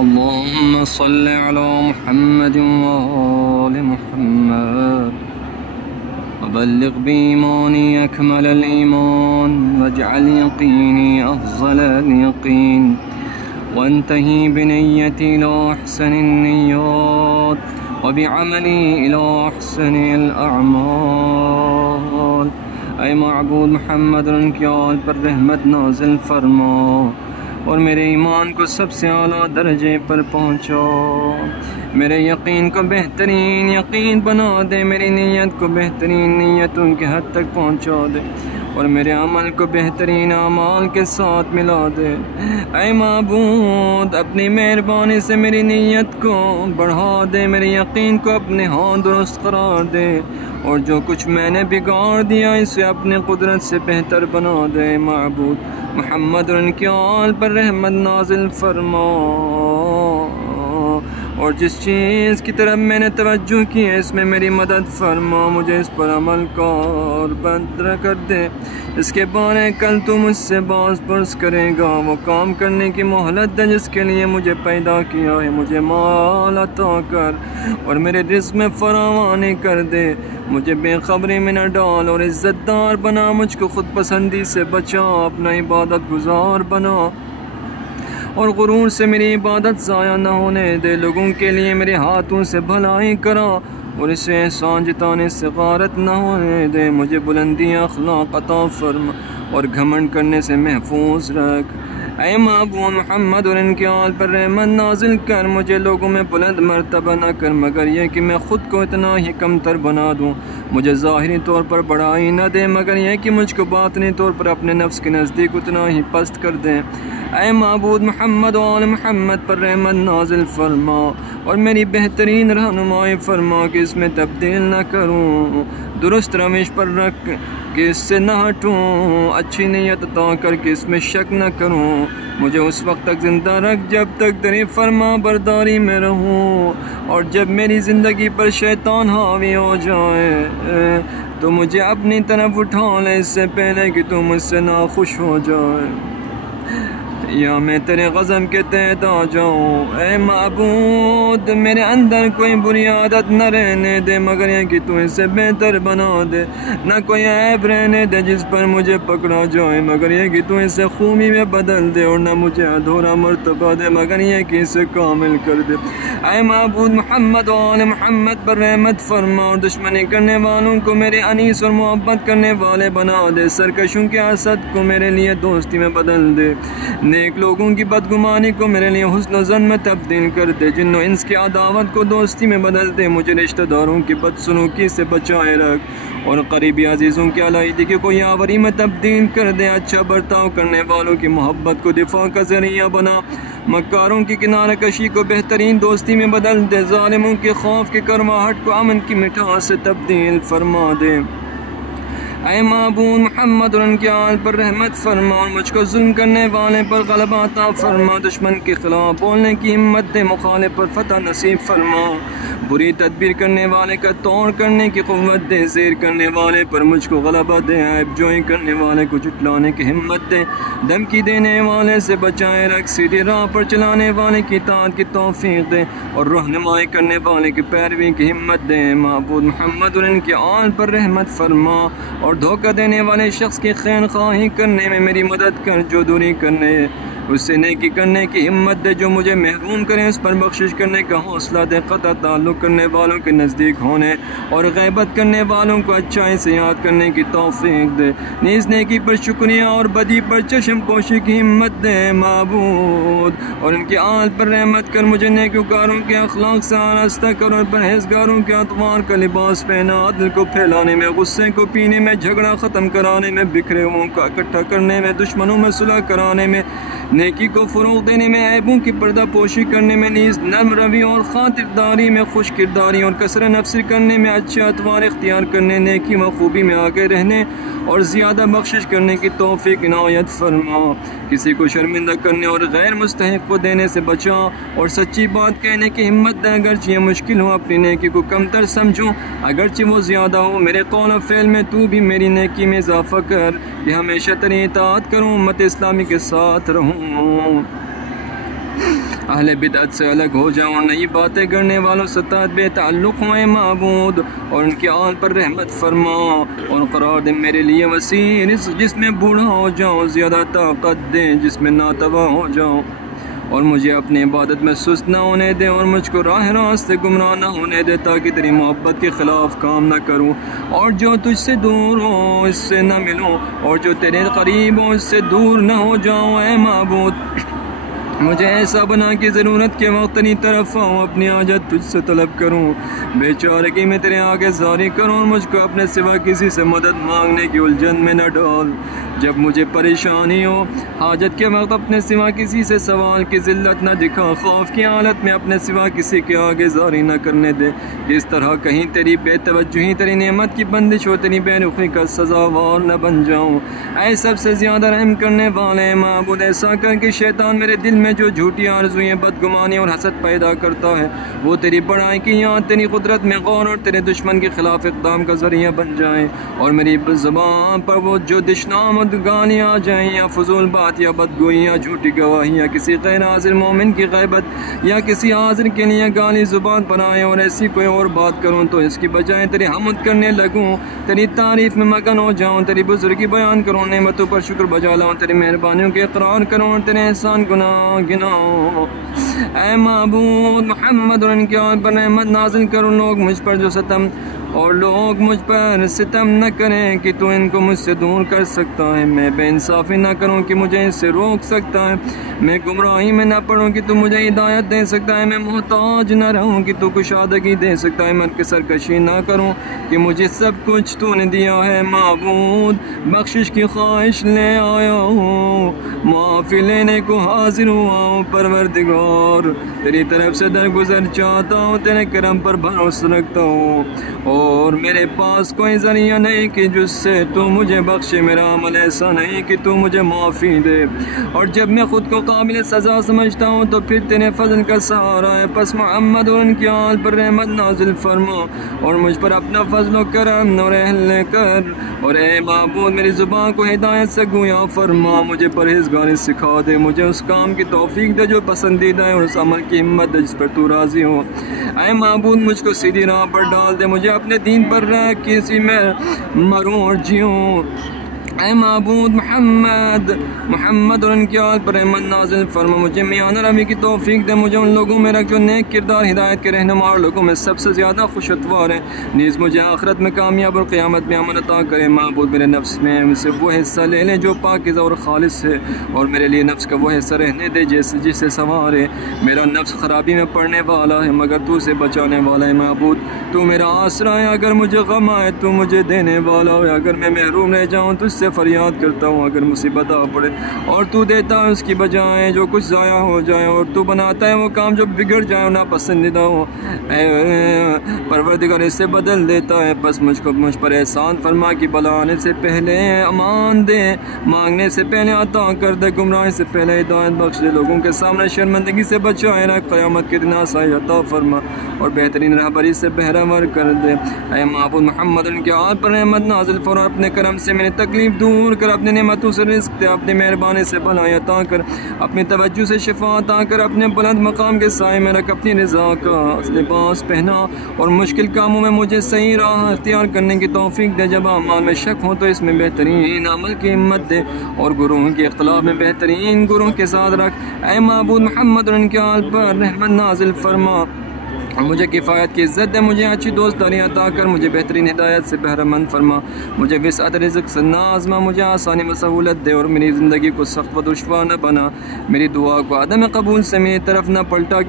اللهم صل على محمد وآل محمد وبلغ بإيماني أكمل الإيمان واجعل يقيني أفضل اليقين وانتهي بنيتي إلى أحسن النيات وبعملي إلى أحسن الأعمال. اے معبود محمد ان کی آل پر رحمت نازل فرما اور میرے ایمان کو سب سے اعلیٰ درجے پر پہنچا، میرے یقین کو بہترین یقین بنا دے، میری نیت کو بہترین نیتوں کے حد تک پہنچا دے اور میرے عمل کو بہترین اعمال کے ساتھ ملا دے۔ اے معبود اپنی مہربانی سے میری نیت کو بڑھا دے، میرے یقین کو اپنے ہاں درست قرار دے اور جو کچھ میں نے بگاڑ دیا اسے اپنے قدرت سے بہتر بنا دے۔ معبود محمد اور ان کی آل پر رحمت نازل فرما اور جس چیز کی طرف میں نے توجہ کی ہے اس میں میری مدد فرما، مجھے اس پر عمل اور بند کر دے اس کے بارے کل تو مجھ سے باز پرس کرے گا۔ وہ کام کرنے کی مہلت دے جس کے لیے مجھے پیدا کیا ہے، مجھے مال عطا کر اور میرے رزق میں فراوانی کر دے، مجھے بے خبری میں نہ ڈال اور عزت دار بنا، مجھ کو خود پسندی سے بچا، اپنا عبادت گزار بنا اور غرور سے میری عبادت ضائع نہ ہونے دے، لوگوں کے لیے میرے ہاتھوں سے بھلائی کرا اور اسے احسان جتانے سے غارت نہ ہونے دے، مجھے بلندی اخلاق عطا فرما اور گھمنڈ کرنے سے محفوظ رکھ۔ اے معبود محمد اور ان کے آل پر رحمت نازل کر، مجھے لوگوں میں بلند مرتبہ نہ کر مگر یہ کہ میں خود کو اتنا ہی کمتر بنا دوں، مجھے ظاہری طور پر بڑائی نہ دے مگر یہ کہ مجھ کو باطنی طور پر اپنے نفس کے نزدیک اتنا ہی پست کر دیں۔ اے معبود محمد و آل محمد پر رحمت نازل فرما اور میری بہترین رہنمائی فرما کہ اس میں تبدیل نہ کروں، درست روش پر رکھ کہ اس سے نہ ہٹوں، اچھی نیت عطا کر کے اس میں شک نہ کروں، مجھے اس وقت تک زندہ رکھ جب تک تیری فرما برداری میں رہوں اور جب میری زندگی پر شیطان حاوی ہو جائے تو مجھے اپنی طرف اٹھا لے اس سے پہلے کہ تو مجھ سے ناخوش ہو جائے یا میں تیرے غضب کے تحت آ جاؤں۔ اے معبود میرے اندر کوئی بری عادت نہ رہنے دے مگر یہ کہ تو اسے بہتر بنا دے، نہ کوئی عیب رہنے دے جس پر مجھے پکڑا جائے مگر یہ کہ تو اسے خوبی میں بدل دے اور نہ مجھے ادھورا مرتبہ دے مگر یہ کہ اسے کامل کر دے۔ اے معبود محمد و آل محمد پر رحمت فرما اور دشمنی کرنے والوں کو میرے انیس اور محبت کرنے والے بنا دے، سرکشوں کے حسد کو میرے لیے دوستی میں بدل دے، نیک لوگوں کی بدگمانی کو میرے لیے حسن و ظن میں تبدیل کر دے، جن و انس کی عداوت کو دوستی میں بدل دے، مجھے رشتہ داروں کی بدسلوکی سے بچائے رکھ اور قریبی عزیزوں کی علیحدگی کو یاوری میں تبدیل کر دے، اچھا برتاؤ کرنے والوں کی محبت کو دفاع کا ذریعہ بنا، مکاروں کی کنارہ کشی کو بہترین دوستی میں بدل دے، ظالموں کے خوف کی کرواہٹ کو امن کی مٹھاس سے تبدیل فرما دے۔ اے معبود محمد اور ان کے آل پر رحمت فرما اور مجھ کو ظلم کرنے والے پر غلبہ عطا فرما، دشمن کے خلاف بولنے کی ہمت دے، مخالف پر فتح نصیب فرما، بری تدبیر کرنے والے کا توڑ کرنے کی قوت دے، زیر کرنے والے پر مجھ کو غلبہ دے، عیب جوئی کرنے والے کو جھٹلانے کی ہمت دے، دھمکی دینے والے سے بچائے رکھ، سیدھی راہ پر چلانے والے کی اطاعت کی توفیق دے اور رہنمائی کرنے والے کی پیروی کی ہمت دے۔ معبود محمد اور ان کے آل پر رحمت فرما اور دھوکہ دینے والے شخص کی خیر خواہی کرنے میں میری مدد کر، جو دوری کرنے اس سے نیکی کرنے کی ہمت دے، جو مجھے محروم کرے اس پر بخشش کرنے کا حوصلہ دے، قطع تعلق کرنے والوں کے نزدیک ہونے اور غیبت کرنے والوں کو اچھائی سے یاد کرنے کی توفیق دے، نیز نیکی پر شکریہ اور بدی پر چشم پوشی کی ہمت دے۔ معبود اور ان کے آل پر رحمت کر، مجھے نیکوکاروں کے اخلاق سے آراستہ کر اور پرہیزگاروں کے اطوار کا لباس پہنا، عدل کو پھیلانے میں، غصے کو پینے میں، جھگڑا ختم کرانے میں، بکھرے ہوئوں کو اکٹھا کرنے میں، دشمنوں میں صلح کرانے میں، نیکی کو فروغ دینے میں، عیبوں کی پردہ پوشی کرنے میں، نیز نرم روی اور خاطرداری میں، خوش کرداری اور کثر نفسی کرنے میں، اچھے اطوار اختیار کرنے، نیکی و خوبی میں آگے رہنے اور زیادہ بخشش کرنے کی توفیق عنایت فرما، کسی کو شرمندہ کرنے اور غیر مستحق کو دینے سے بچا اور سچی بات کہنے کی ہمت دے، اگرچہ یہ مشکل ہو اپنی نیکی کو کمتر سمجھوں، اگرچہ وہ زیادہ ہو، میرے قول و فعل میں تو بھی میری نیکی میں اضافہ کر کہ ہمیشہ تیری اطاعت کروں، امت اسلامی کے ساتھ رہوں۔ اہل بدعت سے الگ ہو جاؤں اور نئی باتیں کرنے والوں سے بے تعلق ہوں اے معبود، اور ان کے آل پر رحمت فرما اور قرار دے میرے لیے وسیع رزق جس میں بوڑھا ہو جاؤں، زیادہ طاقت دے جس میں ناتواں ہو جاؤں، اور مجھے اپنی عبادت میں سست نہ ہونے دے اور مجھ کو راہ راست سے گمراہ نہ ہونے دے، تاکہ تیری محبت کے خلاف کام نہ کروں، اور جو تجھ سے دور ہو اس سے نہ ملوں، اور جو تیرے قریب ہو اس سے دور نہ ہو جاؤں اے معبود۔ مجھے ایسا بنا کہ ضرورت کے وقت تیری طرف آؤں، اپنی حاجت تجھ سے طلب کروں، بے چارگی میں تیرے آگے زاری کروں، اور مجھ کو اپنے سوا کسی سے مدد مانگنے کی الجھن میں نہ ڈال۔ جب مجھے پریشانی ہو حاجت کے وقت اپنے سوا کسی سے سوال کی ذلت نہ دکھا، خوف کی حالت میں اپنے سوا کسی کے آگے زاری نہ کرنے دے، اس طرح کہیں تیری بے توجہی تیری نعمت کی بندش ہو، تیری بے رخی کا سزاوار نہ بن جاؤں۔ اے سب سے زیادہ رحم کرنے والے معبود، ایسا کر کہ شیطان میرے دل میں جو جھوٹی آرزوئیں بدگمانی اور حسد پیدا کرتا ہے وہ تیری بڑائی کی یاد، تیری قدرت میں غور اور تیرے دشمن کے خلاف اقدام کا ذریعہ بن جائیں، اور میری زبان پر وہ جو دشنام گالیاں آ جائیں، یا فضول بات یا بدگوئی یا جھوٹی گواہی یا کسی غیر حاضر مومن کی غیبت یا کسی حاضر کے لیے گالی زبان پر آئے، اور ایسی کوئی اور بات کروں تو اس کی بجائے تیری حمد کرنے لگوں، تیری تعریف میں مگن ہو جاؤں، تیری بزرگی بیان کروں، نعمتوں پر شکر بجا لاؤں، تیری مہربانیوں کے اقرار کروں اور تیرے احسان گناہ گناؤں۔ اے معبود، محمد اور ان کے آل پر رحمت نازل کرو، لوگ مجھ پر جو ستم اور لوگ مجھ پر ستم نہ کریں کہ تو ان کو مجھ سے دور کر سکتا ہے، میں بے انصافی نہ کروں کہ مجھے اس سے روک سکتا ہے، میں گمراہی میں نہ پڑوں کہ تو مجھے ہدایت دے سکتا ہے، میں محتاج نہ رہوں کہ تو کشادگی دے سکتا ہے، میں سرکشی نہ کروں کہ مجھے سب کچھ تو نے دیا ہے۔ معبود، بخشش کی خواہش لے آیا ہوں، معافی لینے کو حاضر ہوا ہوں، پروردگار تیری طرف سے درگزر چاہتا ہوں، تیرے کرم پر بھروسہ رکھتا ہوں، اور میرے پاس کوئی ذریعہ نہیں کہ جس سے تو مجھے بخشے، میرا عمل ایسا نہیں کہ تو مجھے معافی دے، اور جب میں خود کو قابل سزا سمجھتا ہوں تو پھر تیرے فضل کا سہارا ہے، پس محمد اور ان کی آل پر رحمت نازل فرما اور مجھ پر اپنا فضل و کرم اور اہل کر، اور اے معبود میری زبان کو ہدایت سے گویا فرما، مجھے پرہیزگاری سکھا دے، مجھے اس کام کی توفیق دے جو پسندیدہ ہے، اور اس عمل کی ہمت دے جس پر تو راضی ہو۔ اے معبود، مجھ کو سیدھی راہ پر ڈال دے، مجھے اپنے دین پر رہ کسی میں مروں اور جیوں۔ اے معبود، محمد اور ان کی آل پر رحمت نازل فرما، مجھے میانہ روی کی توفیق دے، مجھے ان لوگوں میں رکھ جو نیک کردار ہدایت کے رہنما اور لوگوں میں سب سے زیادہ خوش اتوار ہیں، نیز مجھے آخرت میں کامیاب اور قیامت میں امن عطا کرے۔ معبود، میرے نفس میں سے وہ حصہ لے لے جو پاکیزہ اور خالص ہے، اور میرے لیے نفس کا وہ حصہ رہنے دے جسے سنوارے۔ میرا نفس خرابی میں پڑنے والا ہے مگر تو اسے بچانے والا ہے۔ معبود، تو میرا آسرا ہے، اگر مجھے غم آئے تو مجھے دینے والا ہے، اگر میں محروم رہ جاؤں تو اس سے فریاد کرتا ہوں، اگر مصیبت آ پڑے اور تو دیتا ہے اس کی بجائے جو کچھ ضائع ہو جائے، اور تو بناتا ہے وہ کام جو بگڑ جائے اور ناپسندیدہ ہو، اے پروردگار اس سے بدل دیتا ہے، پس مجھ پر احسان فرما کہ بلا آنے سے پہلے امان دے، مانگنے سے پہلے عطا کر دے، گمراہی سے پہلے ہدایت بخش دے، لوگوں کے سامنے شرمندگی سے بچائے رکھ، قیامت کے دن آسائی عطا فرما اور بہترین رہبری سے بہرور کر دے۔ اے معبود، محمد ان کے آل پر رحمت نازل فرما، اپنے کرم سے میری تکلیف دور کر، اپنے نعمتوں سے رزق دے، اپنی مہربانی سے بھلائی عطا کر، اپنی توجہ سے شفا عطا کر، اپنے بلند مقام کے سائے میں رکھ، اپنی رضا کا لباس پہنا، اور مشکل کاموں میں مجھے صحیح راہ اختیار کرنے کی توفیق دے، جب اعمال میں شک ہو تو اس میں بہترین عمل کی ہمت دے، اور گروہوں کے اختلاف میں بہترین گروہ کے ساتھ رکھ۔ اے معبود، محمد اور ان کے آل پر رحمت نازل فرما اور مجھے کفایت کی عزت دے، مجھے اچھی دوستداری عطا کر، مجھے بہترین ہدایت سے بہرہ مند فرما، مجھے وسعت رزق سے نازما، مجھے آسانی و سہولت دے، اور میری زندگی کو سخت و دشوار نہ بنا، میری دعا کو عدم قبول سے میری طرف نہ پلٹا۔